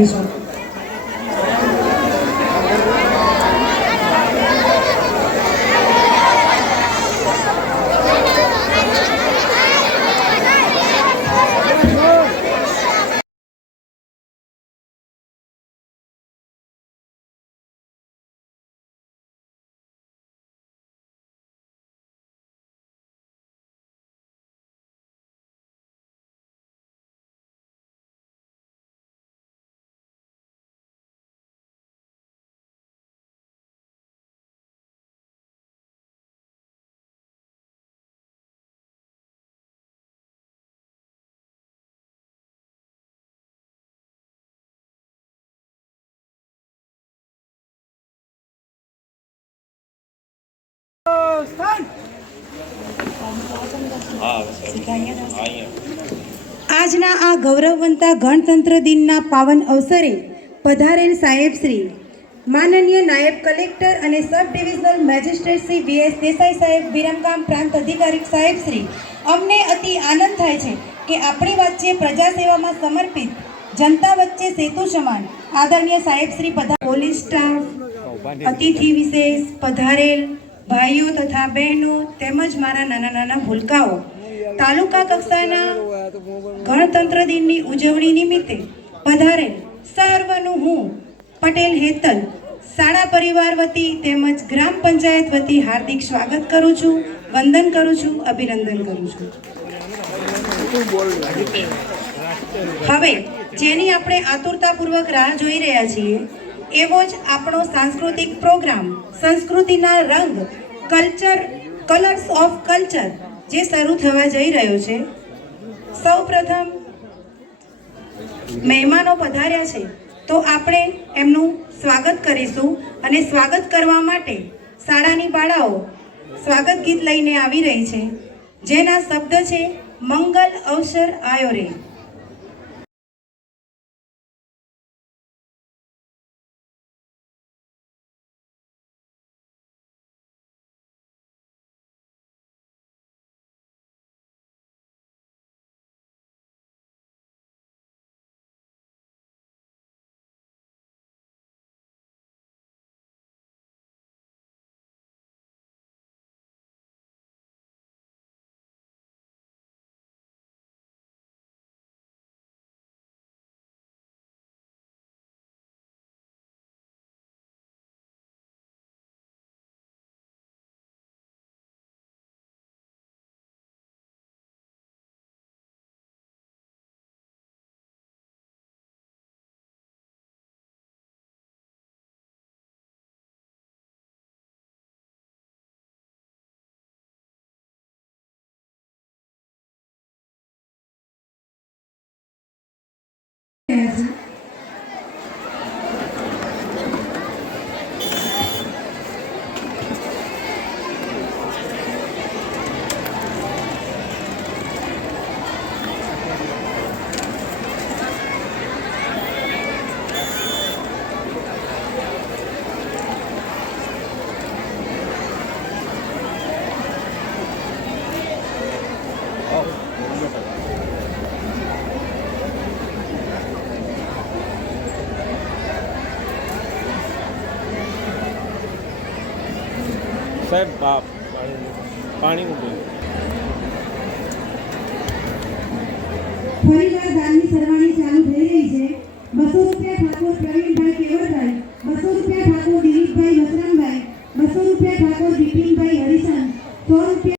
કરીશું। આજના આ ગૌરવવંતા ગણતંત્ર દિનના પાવન અવસરે પધારેલ સાહેબ શ્રી માનનીય નાયબ કલેક્ટર અને sub divisional magistrate Shri VS Desai સાહેબ, વિરમગામ પ્રાંત અધિકારી સાહેબ શ્રી, અમને અતિ આનંદ થાય છે કે આપણી વચ્ચે પ્રજા સેવામાં સમર્પિત, જનતા વચ્ચે સેતુ સમાન આદરણીય સાહેબ શ્રી પોલીસ સ્ટાફ, અતિથિ વિશેષ પધારેલ ભાઈઓ તથા બહેનો તેમજ મારા નાના નાના ભૂલકાઓ, તાલુકા કક્ષાના ગણતંત્ર દિનની ઉજવણી નિમિત્તે પધારેલ સર્વનું હું પટેલ હેતલ શાળા પરિવાર વતી તેમજ ગ્રામ પંચાયત વતી હાર્દિક સ્વાગત કરું છું, વંદન કરું છું, અભિનંદન કરું છું। હવે જેની આપણે આતુરતાપૂર્વક રાહ જોઈ રહ્યા છીએ એવો જ આપણો સાંસ્કૃતિક પ્રોગ્રામ સંસ્કૃતિના રંગ કલર્સ ઓફ કલ્ચર જે શરૂ થવા જઈ રહ્યો છે। સૌપ્રથમ મહેમાનો પધાર્યા છે તો આપણે એમનું સ્વાગત કરીશું અને સ્વાગત કરવા માટે શાળાની બાળાઓ સ્વાગત ગીત લઈને આવી રહી છે, જેના શબ્દ છે મંગલ અવસર આયો રે। સાહેબ પાણી મૂકે ફરીવાર દાનની સરવાણી ચાલુ થઈ રહી છે। 200 રૂપિયા ઠાકોર પ્રવીણભાઈ કેવરભાઈ, 200 રૂપિયા ઠાકોર દિલીપભાઈ વસરામભાઈ,